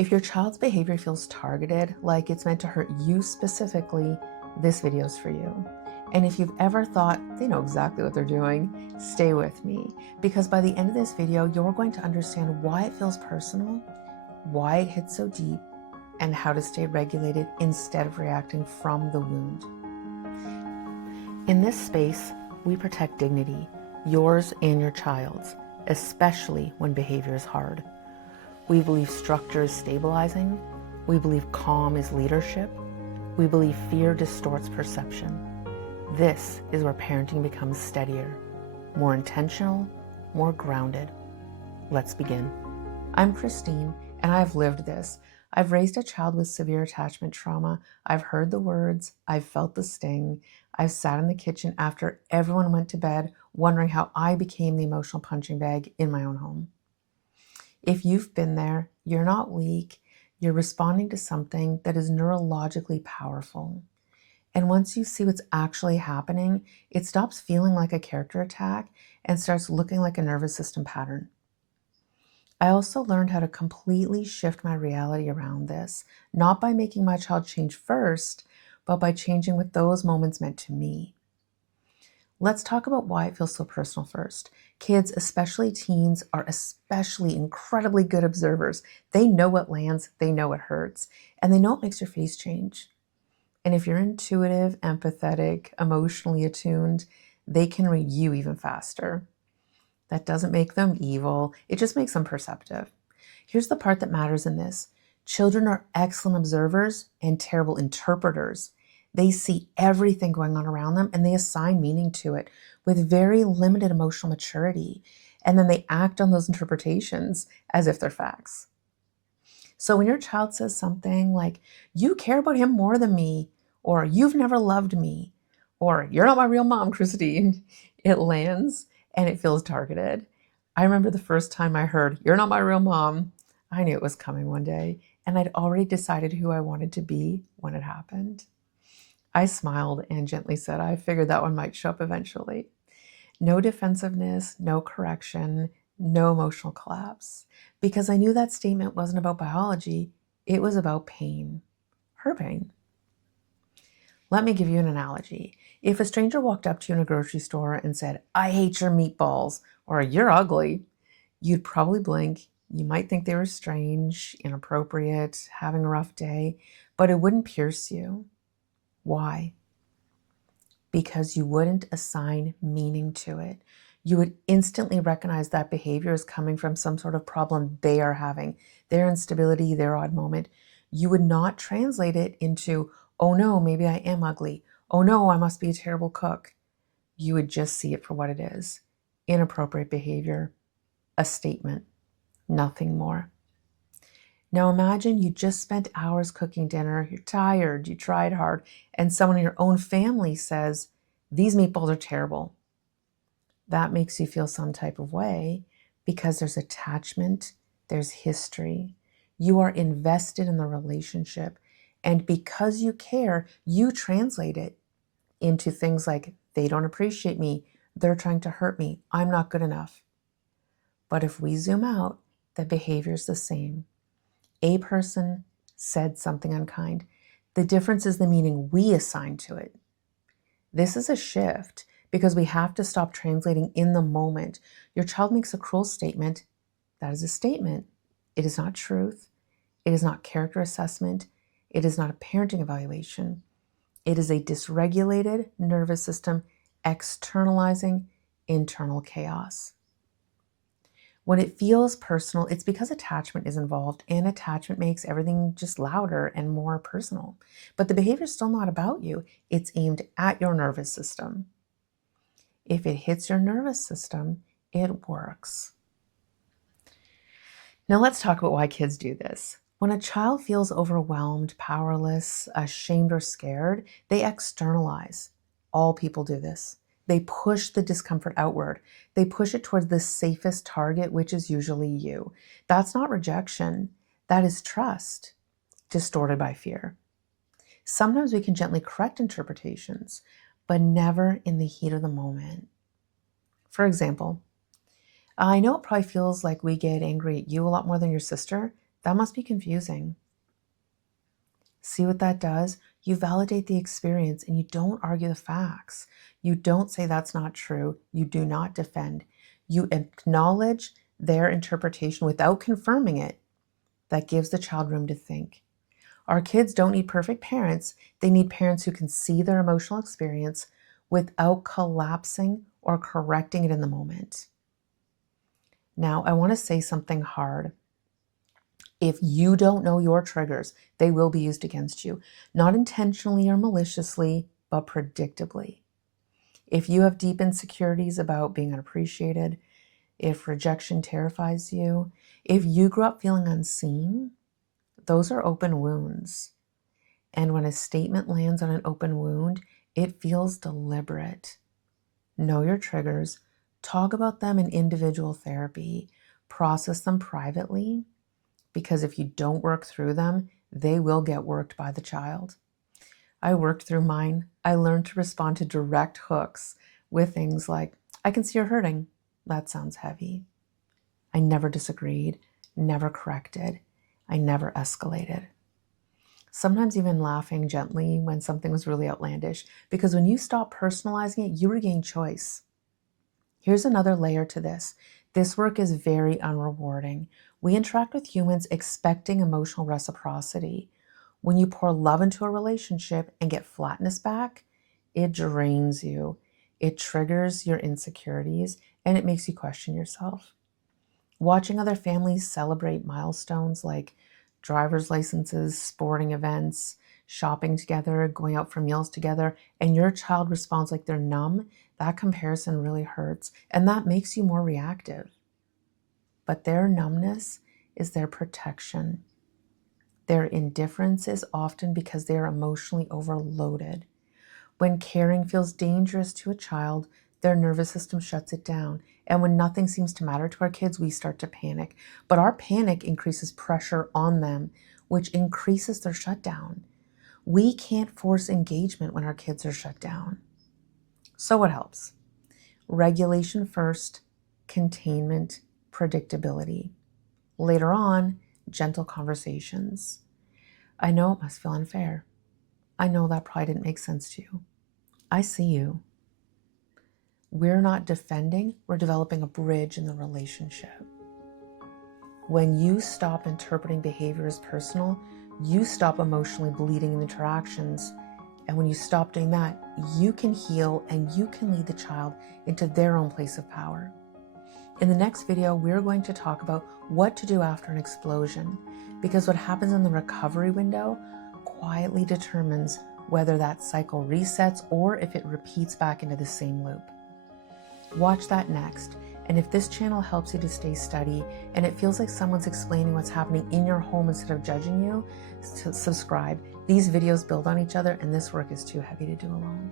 If your child's behavior feels targeted, like it's meant to hurt you specifically, this video is for you. And if you've ever thought they know exactly what they're doing, stay with me, because by the end of this video, you're going to understand why it feels personal, why it hits so deep, and how to stay regulated instead of reacting from the wound. In this space, we protect dignity, yours and your child's, especially when behavior is hard. We believe structure is stabilizing. We believe calm is leadership. We believe fear distorts perception. This is where parenting becomes steadier, more intentional, more grounded. Let's begin. I'm Christine, and I've lived this. I've raised a child with severe attachment trauma. I've heard the words. I've felt the sting. I've sat in the kitchen after everyone went to bed, wondering how I became the emotional punching bag in my own home. If you've been there, you're not weak. You're responding to something that is neurologically powerful. And once you see what's actually happening, it stops feeling like a character attack and starts looking like a nervous system pattern. I also learned how to completely shift my reality around this, not by making my child change first, but by changing what those moments meant to me. Let's talk about why it feels so personal first. Kids, especially teens, are especially incredibly good observers. They know what lands, they know what hurts, and they know what makes your face change. And if you're intuitive, empathetic, emotionally attuned, they can read you even faster. That doesn't make them evil, it just makes them perceptive. Here's the part that matters in this. Children are excellent observers and terrible interpreters. They see everything going on around them and they assign meaning to it with very limited emotional maturity. And then they act on those interpretations as if they're facts. So when your child says something like, "You care about him more than me," or "You've never loved me," or "You're not my real mom, Christine," it lands and it feels targeted. I remember the first time I heard, "You're not my real mom," I knew it was coming one day, and I'd already decided who I wanted to be when it happened. I smiled and gently said, "I figured that one might show up eventually." No defensiveness, no correction, no emotional collapse. Because I knew that statement wasn't about biology, it was about pain, her pain. Let me give you an analogy. If a stranger walked up to you in a grocery store and said, "I hate your meatballs," or "You're ugly," you'd probably blink. You might think they were strange, inappropriate, having a rough day, but it wouldn't pierce you. Why? Because you wouldn't assign meaning to it. You would instantly recognize that behavior is coming from some sort of problem they are having, their instability, their odd moment. You would not translate it into, "Oh no, maybe I am ugly. Oh no, I must be a terrible cook." You would just see it for what it is. Inappropriate behavior, a statement, nothing more. Now imagine you just spent hours cooking dinner, you're tired, you tried hard, and someone in your own family says, "These meatballs are terrible." That makes you feel some type of way because there's attachment, there's history. You are invested in the relationship. And because you care, you translate it into things like, "They don't appreciate me, they're trying to hurt me, I'm not good enough." But if we zoom out, the behavior is the same. A person said something unkind. The difference is the meaning we assign to it. This is a shift because we have to stop translating in the moment. Your child makes a cruel statement. That is a statement. It is not truth. It is not character assessment. It is not a parenting evaluation. It is a dysregulated nervous system externalizing internal chaos. When it feels personal, it's because attachment is involved, and attachment makes everything just louder and more personal. But the behavior is still not about you. It's aimed at your nervous system. If it hits your nervous system, it works. Now let's talk about why kids do this. When a child feels overwhelmed, powerless, ashamed, or scared, they externalize. All people do this. They push the discomfort outward. They push it towards the safest target, which is usually you. That's not rejection. That is trust, distorted by fear. Sometimes we can gently correct interpretations, but never in the heat of the moment. For example, "I know it probably feels like we get angry at you a lot more than your sister. That must be confusing. See what that does? You validate the experience and you don't argue the facts. You don't say that's not true. You do not defend. You acknowledge their interpretation without confirming it. That gives the child room to think. Our kids don't need perfect parents. They need parents who can see their emotional experience without collapsing or correcting it in the moment. Now, I want to say something hard. If you don't know your triggers, they will be used against you, not intentionally or maliciously, but predictably. If you have deep insecurities about being unappreciated, if rejection terrifies you, if you grew up feeling unseen, those are open wounds. And when a statement lands on an open wound, it feels deliberate. Know your triggers, talk about them in individual therapy, process them privately, because if you don't work through them, they will get worked by the child. I worked through mine. I learned to respond to direct hooks with things like, I can see you're hurting. That sounds heavy. I never disagreed, never corrected. I never escalated. Sometimes even laughing gently when something was really outlandish, because when you stop personalizing it, you regain choice. Here's another layer to this. This work is very unrewarding. We interact with humans expecting emotional reciprocity. When you pour love into a relationship and get flatness back, it drains you. It triggers your insecurities and it makes you question yourself. Watching other families celebrate milestones like driver's licenses, sporting events, shopping together, going out for meals together, and your child responds like they're numb, that comparison really hurts, and that makes you more reactive. But their numbness is their protection. Their indifference is often because they are emotionally overloaded. When caring feels dangerous to a child, their nervous system shuts it down. And when nothing seems to matter to our kids, we start to panic. But our panic increases pressure on them, which increases their shutdown. We can't force engagement when our kids are shut down. So what helps? Regulation first, containment, predictability. Later on, gentle conversations. I know it must feel unfair. I know that probably didn't make sense to you. I see you. We're not defending, we're developing a bridge in the relationship. When you stop interpreting behavior as personal, you stop emotionally bleeding in interactions. And when you stop doing that, you can heal and you can lead the child into their own place of power. In the next video, we're going to talk about what to do after an explosion, because what happens in the recovery window quietly determines whether that cycle resets or if it repeats back into the same loop. Watch that next. And if this channel helps you to stay steady and it feels like someone's explaining what's happening in your home instead of judging you, subscribe. These videos build on each other and this work is too heavy to do alone.